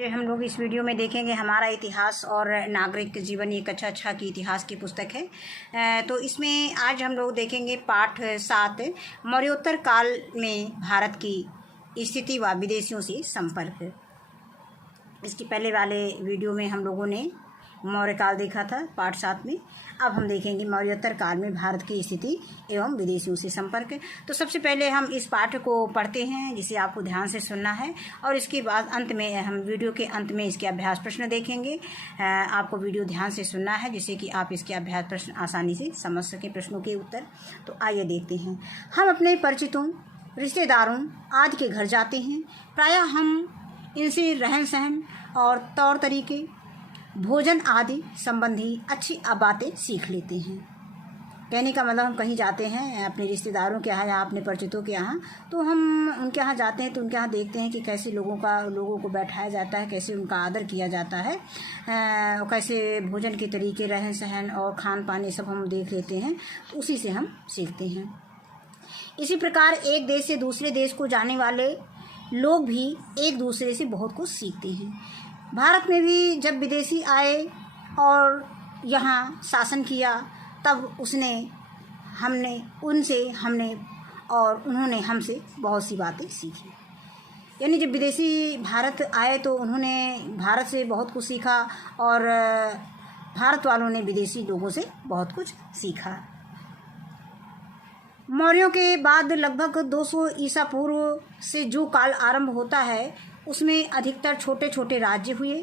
हम लोग इस वीडियो में देखेंगे हमारा इतिहास और नागरिक जीवन, एक अच्छा की इतिहास की पुस्तक है। तो इसमें आज हम लोग देखेंगे पाठ 7 मौर्योत्तर काल में भारत की स्थिति व विदेशियों से संपर्क। इसके पहले वाले वीडियो में हम लोगों ने मौर्य काल देखा था पाठ 7 में। अब हम देखेंगे मौर्योत्तर काल में भारत की स्थिति एवं विदेशियों से संपर्क। तो सबसे पहले हम इस पाठ को पढ़ते हैं, जिसे आपको ध्यान से सुनना है, और इसके बाद अंत में हम वीडियो के अंत में इसके अभ्यास प्रश्न देखेंगे। आपको वीडियो ध्यान से सुनना है जिससे कि आप इसके अभ्यास प्रश्न आसानी से समझ सकें, प्रश्नों के उत्तर। तो आइए देखते हैं। हम अपने परिचितों, रिश्तेदारों आदि के घर जाते हैं। प्रायः हम इनसे रहन सहन और तौर तरीके, भोजन आदि संबंधी अच्छी बातें सीख लेते हैं। कहने का मतलब हम कहीं जाते हैं अपने रिश्तेदारों के यहाँ या अपने परिचितों के यहाँ, तो हम उनके यहाँ जाते हैं तो उनके यहाँ देखते हैं कि कैसे लोगों को बैठाया जाता है, कैसे उनका आदर किया जाता है, कैसे भोजन के तरीके, रहन सहन और खान पान, ये सब हम देख लेते हैं। तो उसी से हम सीखते हैं। इसी प्रकार एक देश से दूसरे देश को जाने वाले लोग भी एक दूसरे से बहुत कुछ सीखते हैं। भारत में भी जब विदेशी आए और यहाँ शासन किया, तब हमने और उन्होंने हमसे बहुत सी बातें सीखी। यानी जब विदेशी भारत आए तो उन्होंने भारत से बहुत कुछ सीखा और भारत वालों ने विदेशी लोगों से बहुत कुछ सीखा। मौर्यों के बाद लगभग 200 ईसा पूर्व से जो काल आरंभ होता है, उसमें अधिकतर छोटे छोटे राज्य हुए।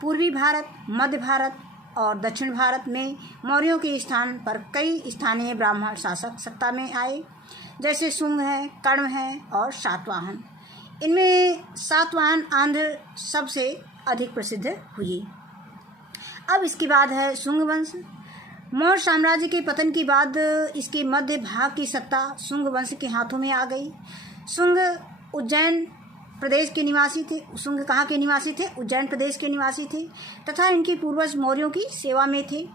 पूर्वी भारत, मध्य भारत और दक्षिण भारत में मौर्यों के स्थान पर कई स्थानीय ब्राह्मण शासक सत्ता में आए, जैसे शुंग है, कण्व है और सातवाहन। इनमें सातवाहन आंध्र सबसे अधिक प्रसिद्ध हुए। अब इसके बाद है शुंग वंश। मौर्य साम्राज्य के पतन के बाद इसके मध्य भाग की सत्ता शुंग वंश के हाथों में आ गई। शुंग उज्जैन प्रदेश के निवासी थे। शुंग कहाँ के निवासी थे? उज्जैन प्रदेश के निवासी थे तथा इनके पूर्वज मौर्यों की सेवा में थे।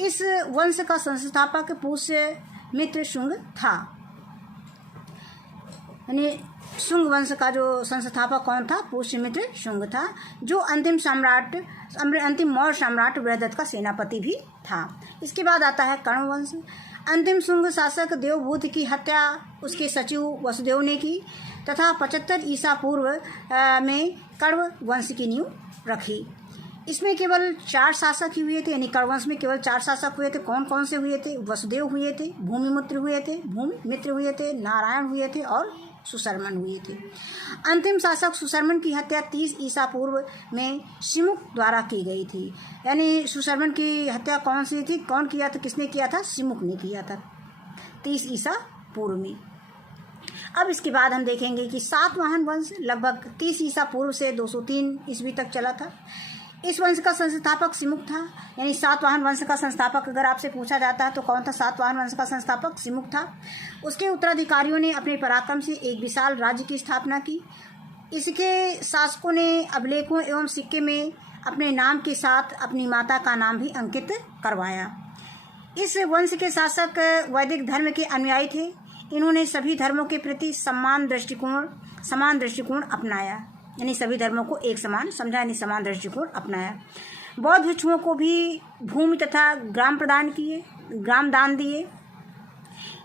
इस वंश का संस्थापक पुष्यमित्र शुंग था। यानी शुंग वंश का जो संस्थापक कौन था? पुष्यमित्र शुंग था, जो अंतिम मौर्य सम्राट बृहदत्त का सेनापति भी था। इसके बाद आता है कण्व वंश। अंतिम शुंग शासक देवभूत की हत्या उसके सचिव वसुदेव ने की तथा 75 ईसा पूर्व में कण्व वंश की नींव रखी। इसमें केवल 4 शासक ही हुए थे। यानी कण्व वंश में केवल 4 शासक हुए थे। कौन कौन से हुए थे? वसुदेव हुए थे, भूमिमित्र हुए थे, नारायण हुए थे और सुशर्मन हुए थे। अंतिम शासक सुशर्मन की हत्या 30 ईसा पूर्व में सिमुक द्वारा की गई थी। यानी सुशर्मन की हत्या कौन सी थी? कौन किया था? किसने किया था? सिमुक ने किया था 30 ईसा पूर्व में। अब इसके बाद हम देखेंगे कि सातवाहन वंश लगभग 30 ईसा पूर्व से 203 ईस्वी तक चला था। इस वंश का संस्थापक सिमुक था। यानी सातवाहन वंश का संस्थापक अगर आपसे पूछा जाता है तो कौन था? सातवाहन वंश का संस्थापक सिमुक था। उसके उत्तराधिकारियों ने अपने पराक्रम से एक विशाल राज्य की स्थापना की। इसके शासकों ने अभिलेखों एवं सिक्के में अपने नाम के साथ अपनी माता का नाम भी अंकित करवाया। इस वंश के शासक वैदिक धर्म के अनुयायी थे। इन्होंने सभी धर्मों के प्रति समान दृष्टिकोण अपनाया। यानी सभी धर्मों को एक समान समझा, यानी समान दृष्टिकोण अपनाया। बौद्ध भिक्षुओं को भी भूमि तथा ग्राम दान दिए।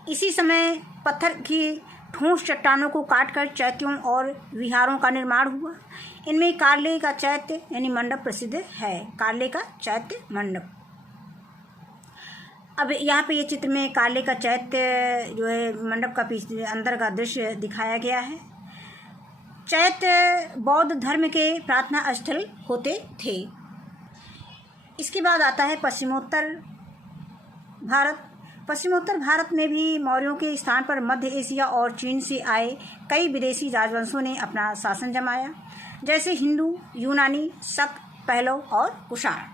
इसी समय पत्थर की ठोस चट्टानों को काटकर चैत्यों और विहारों का निर्माण हुआ। इनमें कार्ले का चैत्य यानी मंडप प्रसिद्ध है। कार्ले का चैत्य मंडप। अब यहाँ पे ये चित्र में कार्ले का चैत्य जो है मंडप का पीछे अंदर का दृश्य दिखाया गया है। चैत्य बौद्ध धर्म के प्रार्थना स्थल होते थे। इसके बाद आता है पश्चिमोत्तर भारत। पश्चिमोत्तर भारत में भी मौर्यों के स्थान पर मध्य एशिया और चीन से आए कई विदेशी राजवंशों ने अपना शासन जमाया, जैसे हिंदू, यूनानी, शक, पहलव और कुषाण।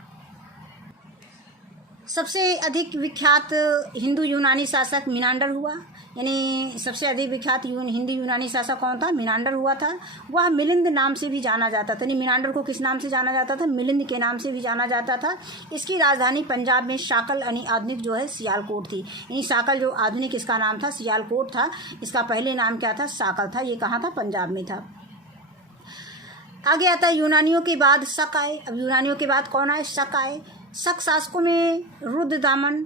सबसे अधिक विख्यात हिंदू यूनानी शासक मिनांडर हुआ। यानी सबसे अधिक विख्यात हिंदी यूनानी शासक कौन था? मिनांडर हुआ था। वह मिलिंद नाम से भी जाना जाता था। यानी मिनांडर को किस नाम से जाना जाता था? मिलिंद के नाम से भी जाना जाता था। इसकी राजधानी पंजाब में शाकल यानी आधुनिक जो है सियालकोट थी। यानी शाकल जो आधुनिक इसका नाम था सियालकोट था। इसका पहले नाम क्या था? शाकल था। ये कहाँ था? पंजाब में था। आगे आता है यूनानियों के बाद शक आए। अब यूनानियों के बाद कौन आए? शक आए। शक शासकों में रुद्रदामन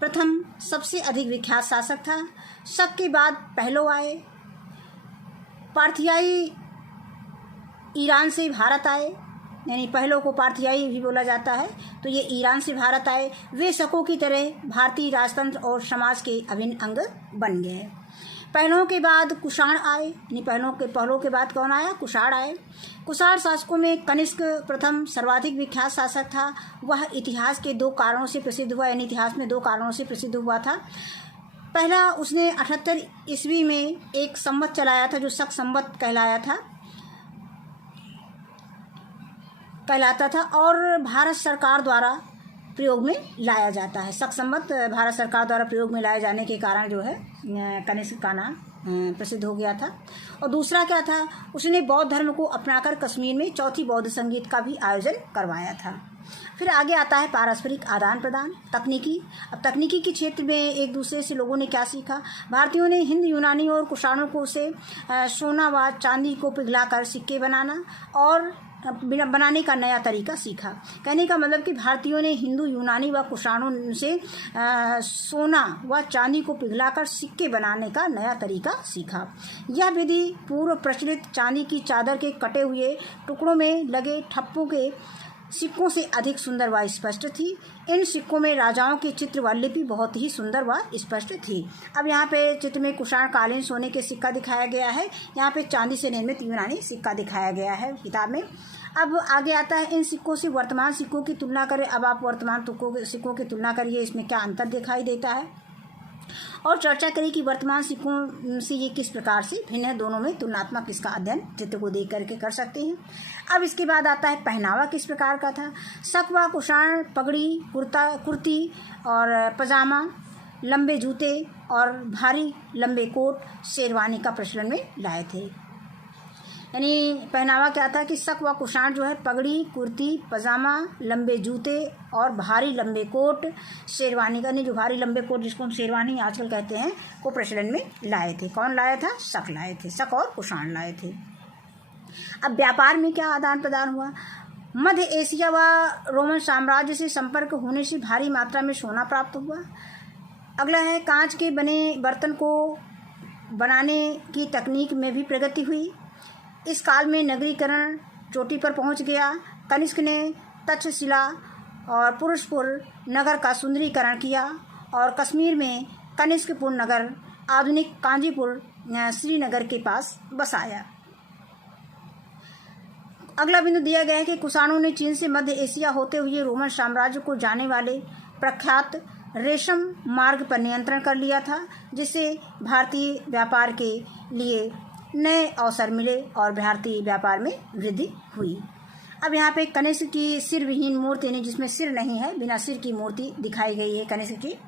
प्रथम सबसे अधिक विख्यात शासक था। शक के बाद पहलो आए। पार्थियाई ईरान से भारत आए, यानी पहलो को पार्थियाई भी बोला जाता है, तो ये ईरान से भारत आए। वे शकों की तरह भारतीय राजतंत्र और समाज के अभिन्न अंग बन गए। पहलों के बाद कुषाण आए, यानी पहलों के बाद कौन आया? कुषाण आए। कुषाण शासकों में कनिष्क प्रथम सर्वाधिक विख्यात शासक था। वह इतिहास के 2 कारणों से प्रसिद्ध हुआ, यानी इतिहास में 2 कारणों से प्रसिद्ध हुआ था। पहला, उसने 78 ईस्वी में एक संवत चलाया था जो शक संवत कहलाता था और भारत सरकार द्वारा प्रयोग में लाया जाता है। शक संवत भारत सरकार द्वारा प्रयोग में लाए जाने के कारण जो है कनिष्क का नाम प्रसिद्ध हो गया था। और दूसरा क्या था? उसने बौद्ध धर्म को अपनाकर कश्मीर में चौथी बौद्ध संगीत का भी आयोजन करवाया था। फिर आगे आता है पारस्परिक आदान प्रदान, तकनीकी। अब तकनीकी के क्षेत्र में एक दूसरे से लोगों ने क्या सीखा? भारतीयों ने हिंद यूनानी और कुषाणों को से सोना व चांदी को पिघलाकर सिक्के बनाने का नया तरीका सीखा। कहने का मतलब कि भारतीयों ने हिंदू, यूनानी व कुषाणों से सोना व चांदी को पिघलाकर सिक्के बनाने का नया तरीका सीखा। यह विधि पूर्व प्रचलित चांदी की चादर के कटे हुए टुकड़ों में लगे ठप्पों के सिक्कों से अधिक सुंदर व स्पष्ट थी। इन सिक्कों में राजाओं के चित्र व लिपि बहुत ही सुंदर व स्पष्ट थी। अब यहाँ पे चित्र में कुषाण कालीन सोने के सिक्का दिखाया गया है, यहाँ पे चांदी से निर्मित यूनानी सिक्का दिखाया गया है किताब में। अब आगे आता है इन सिक्कों से वर्तमान सिक्कों की तुलना करें। अब आप वर्तमान सिक्कों की तुलना करिए, इसमें क्या अंतर दिखाई देता है और चर्चा करें कि वर्तमान सिक्कों से ये किस प्रकार से भिन्न है। दोनों में तुलनात्मक इसका अध्ययन चित्र को देख करके कर सकते हैं। अब इसके बाद आता है पहनावा किस प्रकार का था। शक व कुषाण पगड़ी, कुर्ती और पजामा, लंबे जूते और भारी लंबे कोट, शेरवानी का प्रचलन में लाए थे। यानी पहनावा क्या था कि शक व कुषाण जो है पगड़ी, कुर्ती, पजामा, लंबे जूते और भारी लंबे कोट, शेरवानी का, नहीं जो भारी लंबे कोट जिसको हम शेरवानी आजकल कहते हैं, को प्रचलन में लाए थे। कौन लाया था? शक लाए थे, शक और कुषाण लाए थे। अब व्यापार में क्या आदान प्रदान हुआ? मध्य एशिया व रोमन साम्राज्य से संपर्क होने से भारी मात्रा में सोना प्राप्त हुआ। अगला है कांच के बने बर्तन को बनाने की तकनीक में भी प्रगति हुई। इस काल में नगरीकरण चोटी पर पहुंच गया। कनिष्क ने तक्षशिला और पुरुषपुर नगर का सुंदरीकरण किया और कश्मीर में कनिष्कपुर नगर, आधुनिक कांजीपुर, श्रीनगर के पास बसाया। अगला बिंदु दिया गया है कि कुषाणों ने चीन से मध्य एशिया होते हुए रोमन साम्राज्य को जाने वाले प्रख्यात रेशम मार्ग पर नियंत्रण कर लिया था, जिससे भारतीय व्यापार के लिए नए अवसर मिले और भारतीय व्यापार में वृद्धि हुई। अब यहाँ पे कनिष्क की सिर विहीन मूर्ति, नहीं जिसमें सिर नहीं है, बिना सिर की मूर्ति दिखाई गई है कनिष्क की।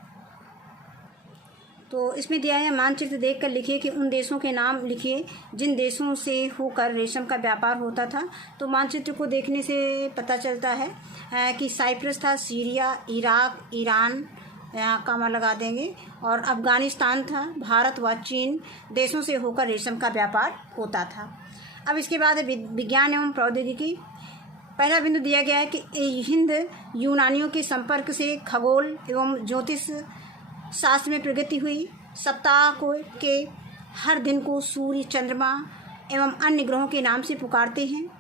तो इसमें दिया है मानचित्र देखकर लिखिए कि उन देशों के नाम लिखिए जिन देशों से होकर रेशम का व्यापार होता था। तो मानचित्र को देखने से पता चलता है कि साइप्रस था, सीरिया, इराक, ईरान, यहाँ कामा लगा देंगे, और अफगानिस्तान था, भारत व चीन देशों से होकर रेशम का व्यापार होता था। अब इसके बाद विज्ञान एवं प्रौद्योगिकी। पहला बिंदु दिया गया है कि हिंद यूनानियों के संपर्क से खगोल एवं ज्योतिष शास्त्र में प्रगति हुई। सप्ताह के हर दिन को सूर्य, चंद्रमा एवं अन्य ग्रहों के नाम से पुकारते हैं,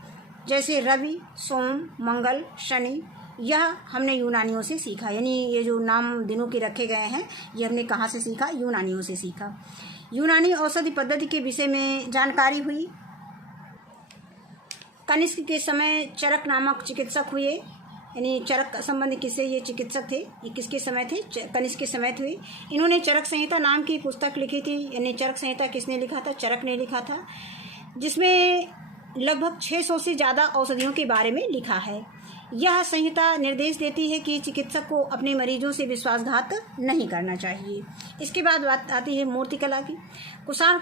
जैसे रवि, सोम, मंगल, शनि। यह हमने यूनानियों से सीखा। यानी ये जो नाम दिनों के रखे गए हैं, ये हमने कहाँ से सीखा? यूनानियों से सीखा। यूनानी औषधि पद्धति के विषय में जानकारी हुई। कनिष्क के समय चरक नामक चिकित्सक हुए। यानी चरक संबंधी किससे? ये चिकित्सक थे। ये किसके समय थे? कनिष्क के समय थे। इन्होंने चरक संहिता नाम की पुस्तक लिखी थी। यानी चरक संहिता किसने लिखा था? चरक ने लिखा था, जिसमें लगभग 600 से ज़्यादा औषधियों के बारे में लिखा है। यह संहिता निर्देश देती है कि चिकित्सक को अपने मरीजों से विश्वासघात नहीं करना चाहिए। इसके बाद बात आती है मूर्तिकला की। कुषाण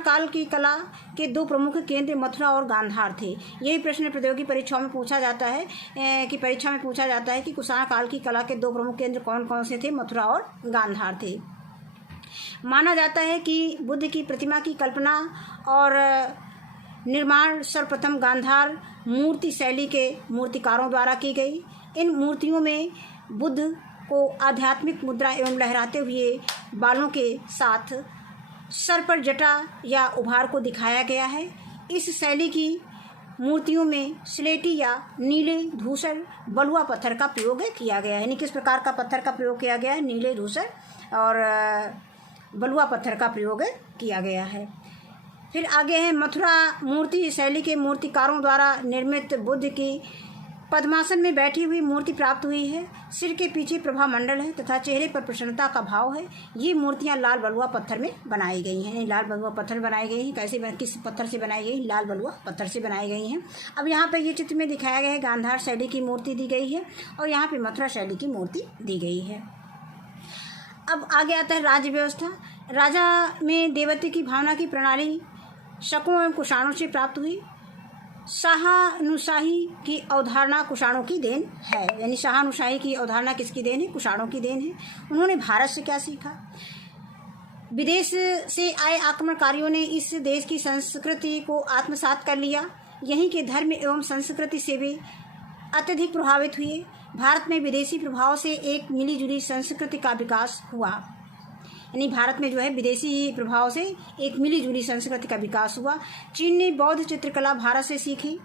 काल की कला के 2 प्रमुख केंद्र मथुरा और गांधार थे। यही प्रश्न प्रतियोगी परीक्षाओं में पूछा जाता है कि कुषाण काल की कला के 2 प्रमुख केंद्र कौन कौन से थे? मथुरा और गांधार थे। माना जाता है कि बुद्ध की प्रतिमा की कल्पना और निर्माण सर्वप्रथम गांधार मूर्ति शैली के मूर्तिकारों द्वारा की गई। इन मूर्तियों में बुद्ध को आध्यात्मिक मुद्रा एवं लहराते हुए बालों के साथ सर पर जटा या उभार को दिखाया गया है। इस शैली की मूर्तियों में स्लेटी या नीले धूसर बलुआ पत्थर का प्रयोग किया गया है। यानी किस प्रकार का पत्थर का प्रयोग किया गया है? नीले धूसर और बलुआ पत्थर का प्रयोग किया गया है। फिर आगे है मथुरा मूर्ति शैली के मूर्तिकारों द्वारा निर्मित बुद्ध की पद्मासन में बैठी हुई मूर्ति प्राप्त हुई है। सिर के पीछे प्रभा मंडल है तथा चेहरे पर प्रसन्नता का भाव है। ये मूर्तियां लाल बलुआ पत्थर में बनाई गई हैं। लाल बलुआ पत्थर बनाई गई हैं। किस पत्थर से बनाई गई? लाल बलुआ पत्थर से बनाई गई हैं। अब यहाँ पे ये चित्र में दिखाया गया है गांधार शैली की मूर्ति दी गई है और यहाँ पे मथुरा शैली की मूर्ति दी गई है। अब आगे आता है राज्य व्यवस्था। राजा में देवत्व की भावना की प्रणाली शकों एवं कुषाणों से प्राप्त हुई। शाहानुशाही की अवधारणा कुषाणों की देन है। यानी शाहानुशाही की अवधारणा किसकी देन है? कुषाणों की देन है। उन्होंने भारत से क्या सीखा? विदेश से आए आक्रमणकारियों ने इस देश की संस्कृति को आत्मसात कर लिया। यहीं के धर्म एवं संस्कृति से वे अत्यधिक प्रभावित हुए। भारत में विदेशी प्रभाव से एक मिलीजुली संस्कृति का विकास हुआ। यानी भारत में जो है विदेशी प्रभाव से एक मिलीजुली संस्कृति का विकास हुआ। चीन ने बौद्ध चित्रकला भारत से सीखी।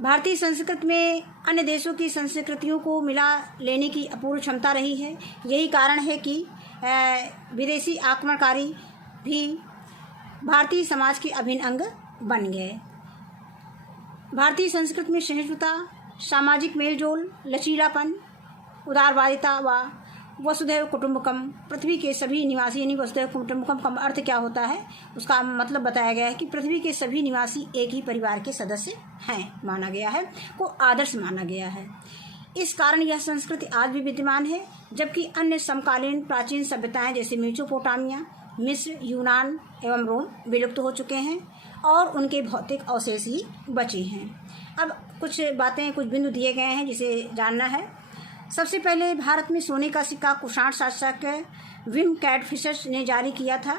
भारतीय संस्कृति में अन्य देशों की संस्कृतियों को मिला लेने की अपूर्व क्षमता रही है। यही कारण है कि विदेशी आक्रमणकारी भी भारतीय समाज के अभिन्न अंग बन गए। भारतीय संस्कृति में सहिष्णुता, सामाजिक मेलजोल, लचीलापन, उदारवादिता व वसुधैव कुटुंबकम, पृथ्वी के सभी निवासी, यानी वसुधैव कुटुंबकम का अर्थ क्या होता है? उसका मतलब बताया गया है कि पृथ्वी के सभी निवासी एक ही परिवार के सदस्य हैं माना गया है, को आदर्श माना गया है। इस कारण यह संस्कृति आज भी विद्यमान है, जबकि अन्य समकालीन प्राचीन सभ्यताएं जैसे मेसोपोटामिया, मिस्र, यूनान एवं रोम विलुप्त हो चुके हैं और उनके भौतिक अवशेष ही बचे हैं। अब कुछ बातें, कुछ बिंदु दिए गए हैं जिसे जानना है। सबसे पहले भारत में सोने का सिक्का कुषाण शासक विम कैटफिशर ने जारी किया था।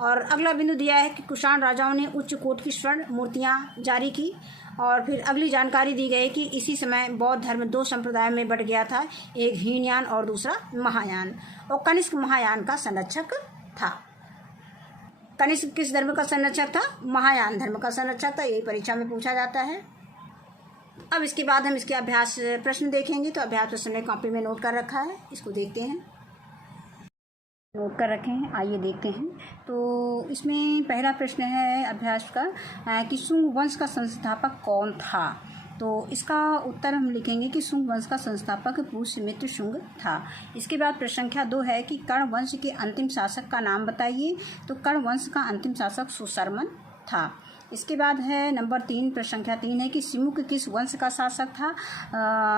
और अगला बिंदु दिया है कि कुषाण राजाओं ने उच्च कोट की स्वर्ण मूर्तियां जारी की। और फिर अगली जानकारी दी गई कि इसी समय बौद्ध धर्म दो संप्रदायों में बंट गया था, एक हीनयान और दूसरा महायान। और कनिष्क महायान का संरक्षक था। कनिष्क किस धर्म का संरक्षक था? महायान धर्म का संरक्षक था। यही परीक्षा में पूछा जाता है। अब इसके बाद हम इसके अभ्यास प्रश्न देखेंगे। तो अभ्यास प्रश्न ने कॉपी में नोट कर रखा है, इसको देखते हैं। नोट कर रखे हैं, आइए देखते हैं। तो इसमें पहला प्रश्न है अभ्यास का कि शुंग वंश का संस्थापक कौन था? तो इसका उत्तर हम लिखेंगे कि शुंग वंश का संस्थापक पुष्यमित्र शुंग था। इसके बाद प्रश्न संख्या 2 है कि कर्ण वंश के अंतिम शासक का नाम बताइए। तो कर्ण वंश का अंतिम शासक सुशर्मन था। इसके बाद है नंबर 3, प्रश्न संख्या 3 है कि सिमुक किस वंश का शासक था?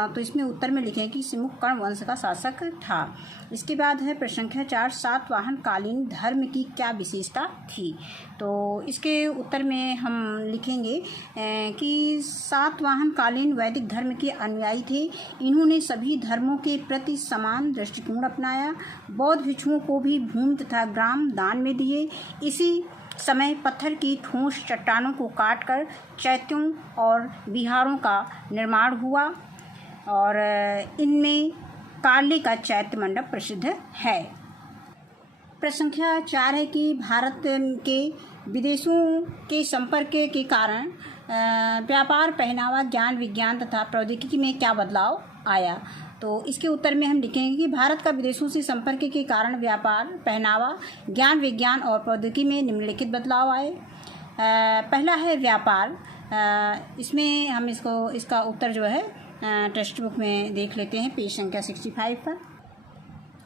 तो इसमें उत्तर में लिखें कि सिमुक कर्ण वंश का शासक था। इसके बाद है प्रश्न संख्या 4, सातवाहन कालीन धर्म की क्या विशेषता थी? तो इसके उत्तर में हम लिखेंगे कि सातवाहन कालीन वैदिक धर्म के अनुयायी थे। इन्होंने सभी धर्मों के प्रति समान दृष्टिकोण अपनाया। बौद्ध भिक्षुओं को भी भूमि तथा ग्राम दान में दिए। इसी समय पत्थर की ठोस चट्टानों को काटकर चैत्यों और विहारों का निर्माण हुआ और इनमें कार्ले का चैत्य मंडप प्रसिद्ध है। प्रश्न संख्या 4 है कि भारत के विदेशों के संपर्क के कारण व्यापार, पहनावा, ज्ञान, विज्ञान तथा प्रौद्योगिकी में क्या बदलाव आया? तो इसके उत्तर में हम लिखेंगे कि भारत का विदेशों से संपर्क के कारण व्यापार, पहनावा, ज्ञान, विज्ञान और प्रौद्योगिकी में निम्नलिखित बदलाव आए। पहला है व्यापार। इसमें हम इसका उत्तर जो है टेक्स्ट बुक में देख लेते हैं, पेज संख्या 65 पर।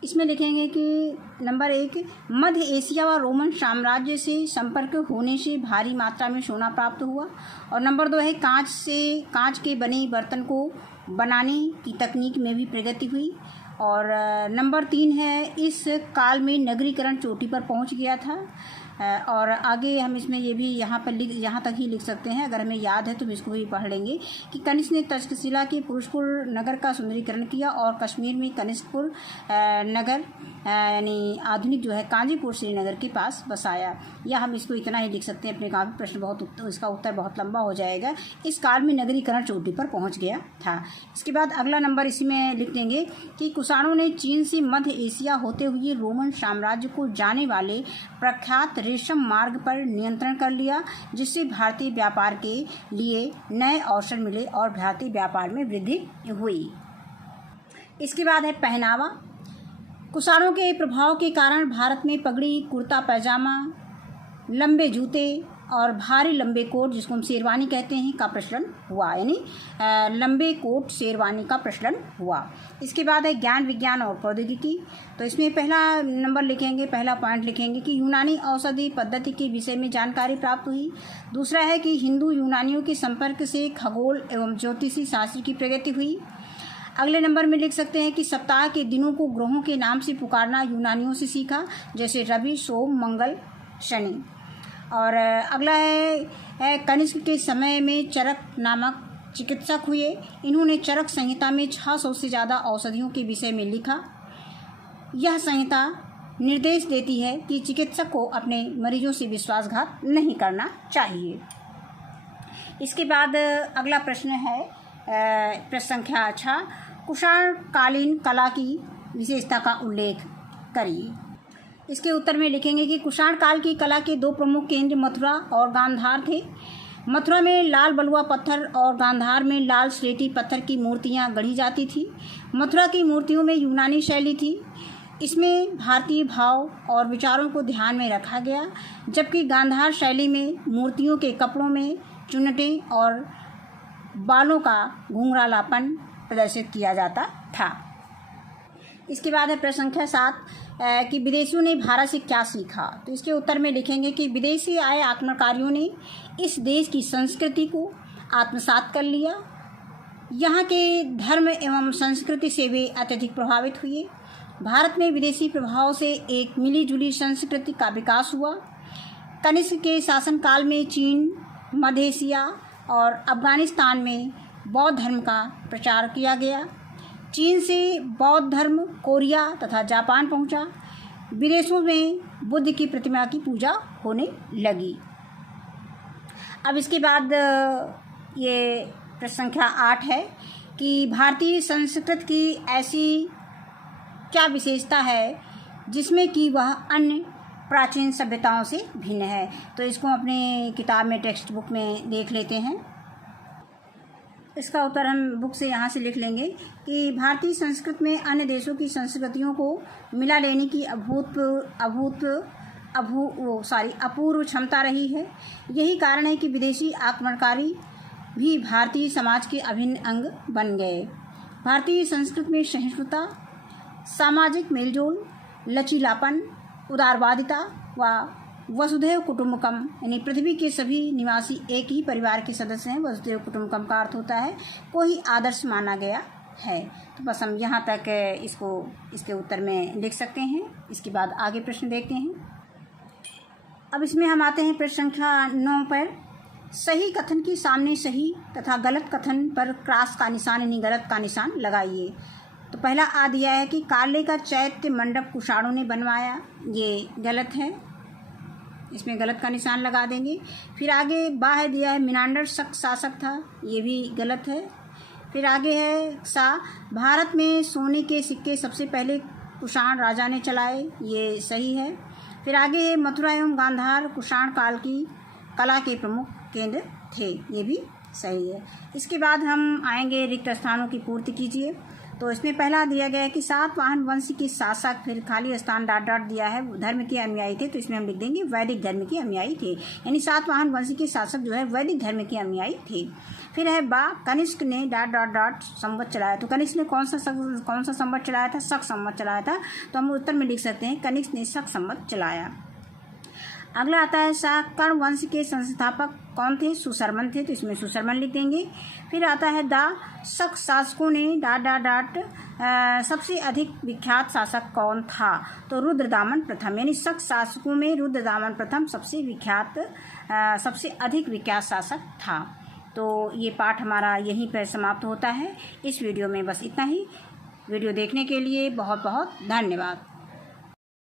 इसमें लिखेंगे कि नंबर 1, मध्य एशिया व रोमन साम्राज्य से संपर्क होने से भारी मात्रा में सोना प्राप्त हुआ। और नंबर 2 है कांच के बने बर्तन को बनाने की तकनीक में भी प्रगति हुई। और नंबर 3 है इस काल में नगरीकरण चोटी पर पहुंच गया था। और आगे हम इसमें ये भी यहाँ तक ही लिख सकते हैं, अगर हमें याद है तो हम इसको भी पढ़ लेंगे कि कनिष्क ने तक्षशिला के पुरुषपुर नगर का सुंदरीकरण किया और कश्मीर में कनिष्कपुर नगर यानी आधुनिक जो है कांजीपुर श्रीनगर के पास बसाया। या हम इसको इतना ही लिख सकते हैं, अपने काफ़ी प्रश्न इसका उत्तर बहुत लंबा हो जाएगा। इस काल में नगरीकरण चोटी पर पहुँच गया था। इसके बाद अगला नंबर इसी में लिख देंगे कि कुषाणों ने चीन से मध्य एशिया होते हुए रोमन साम्राज्य को जाने वाले प्रख्यात रेशम मार्ग पर नियंत्रण कर लिया, जिससे भारतीय व्यापार के लिए नए अवसर मिले और भारतीय व्यापार में वृद्धि हुई। इसके बाद है पहनावा। कुषाणों के प्रभाव के कारण भारत में पगड़ी, कुर्ता पैजामा, लंबे जूते और भारी लंबे कोट, जिसको हम शेरवानी कहते हैं, का प्रचलन हुआ, यानी लंबे कोट शेरवानी का प्रचलन हुआ। इसके बाद है ज्ञान विज्ञान और प्रौद्योगिकी। तो इसमें पहला नंबर लिखेंगे, पहला पॉइंट लिखेंगे कि यूनानी औषधि पद्धति के विषय में जानकारी प्राप्त हुई। दूसरा है कि हिंदू यूनानियों के संपर्क से खगोल एवं ज्योतिषी शास्त्र की प्रगति हुई। अगले नंबर में लिख सकते हैं कि सप्ताह के दिनों को ग्रहों के नाम से पुकारना यूनानियों से सीखा, जैसे रवि, सोम, मंगल, शनि। और अगला है कनिष्क के समय में चरक नामक चिकित्सक हुए। इन्होंने चरक संहिता में 600 से ज़्यादा औषधियों के विषय में लिखा। यह संहिता निर्देश देती है कि चिकित्सक को अपने मरीजों से विश्वासघात नहीं करना चाहिए। इसके बाद अगला प्रश्न है प्रश्न संख्या 6, कुषाण कालीन कला की विशेषता का उल्लेख करिए। इसके उत्तर में लिखेंगे कि कुषाण काल की कला के दो प्रमुख केंद्र मथुरा और गांधार थे। मथुरा में लाल बलुआ पत्थर और गांधार में लाल स्लेटी पत्थर की मूर्तियां गढ़ी जाती थी। मथुरा की मूर्तियों में यूनानी शैली थी, इसमें भारतीय भाव और विचारों को ध्यान में रखा गया, जबकि गांधार शैली में मूर्तियों के कपड़ों में चुन्नटें और बालों का घुंघरालापन प्रदर्शित किया जाता था। इसके बाद है प्रश्न संख्या 7 कि विदेशियों ने भारत से क्या सीखा। तो इसके उत्तर में लिखेंगे कि विदेश से आए आक्रमणकारियों ने इस देश की संस्कृति को आत्मसात कर लिया। यहाँ के धर्म एवं संस्कृति से वे अत्यधिक प्रभावित हुए। भारत में विदेशी प्रभाव से एक मिलीजुली संस्कृति का विकास हुआ। कनिष्क के शासनकाल में चीन, मध्य एशिया और अफगानिस्तान में बौद्ध धर्म का प्रचार किया गया। चीन से बौद्ध धर्म कोरिया तथा जापान पहुंचा। विदेशों में बुद्ध की प्रतिमा की पूजा होने लगी। अब इसके बाद ये प्रश्न संख्या 8 है कि भारतीय संस्कृति की ऐसी क्या विशेषता है जिसमें कि वह अन्य प्राचीन सभ्यताओं से भिन्न है। तो इसको अपने किताब में टेक्स्ट बुक में देख लेते हैं। इसका उत्तर हम बुक से यहाँ से लिख लेंगे कि भारतीय संस्कृति में अन्य देशों की संस्कृतियों को मिला लेने की अपूर्व क्षमता रही है। यही कारण है कि विदेशी आक्रमणकारी भी भारतीय समाज के अभिन्न अंग बन गए। भारतीय संस्कृति में सहिष्णुता, सामाजिक मेलजोल, लचीलापन, उदारवादिता व वसुधैव कुटुंबकम यानी पृथ्वी के सभी निवासी एक ही परिवार के सदस्य हैं। वसुधैव कुटुंबकम का अर्थ होता है को ही आदर्श माना गया है। तो बस हम यहाँ तक इसके उत्तर में लिख सकते हैं। इसके बाद आगे प्रश्न देखते हैं। अब इसमें हम आते हैं प्रश्न संख्या 9 पर। सही कथन के सामने सही तथा गलत कथन पर क्रॉस का निशान यानी गलत का निशान लगाइए। तो पहला आ दिया है कि काले का चैत्य मंडप कुषाणों ने बनवाया, ये गलत है, इसमें गलत का निशान लगा देंगे। फिर आगे बा है दिया है मिनांडर शक शासक था, ये भी गलत है। फिर आगे है सा भारत में सोने के सिक्के सबसे पहले कुषाण राजा ने चलाए, ये सही है। फिर आगे है मथुरा एवं गांधार कुषाण काल की कला के प्रमुख केंद्र थे, ये भी सही है। इसके बाद हम आएंगे रिक्त स्थानों की पूर्ति कीजिए। तो इसमें पहला दिया गया है कि सातवाहन वंश के शासक, फिर खाली स्थान डॉट डॉट दिया है धर्म के अनुयायी थे, तो इसमें हम लिख देंगे वैदिक धर्म के अनुयायी थे, यानी सातवाहन वंश के शासक जो है वैदिक धर्म के अनुयायी थे। फिर है बा कनिष्क ने डॉट डॉट डॉट संवत चलाया। तो कनिष्क ने कौन सा संवत चलाया था? शक संवत चलाया था। तो हम उत्तर में लिख सकते हैं कनिष्क ने शक संवत चलाया। अगला आता है शाकर्ण वंश के संस्थापक कौन थे? सुशर्मन थे, तो इसमें सुशर्मन लिख देंगे। फिर आता है द शक शासकों ने सबसे अधिक विख्यात शासक कौन था? तो रुद्रदामन प्रथम, यानी शक शासकों में रुद्रदामन प्रथम सबसे विख्यात सबसे अधिक विख्यात शासक था। तो ये पाठ हमारा यहीं पर समाप्त होता है। इस वीडियो में बस इतना ही। वीडियो देखने के लिए बहुत बहुत धन्यवाद।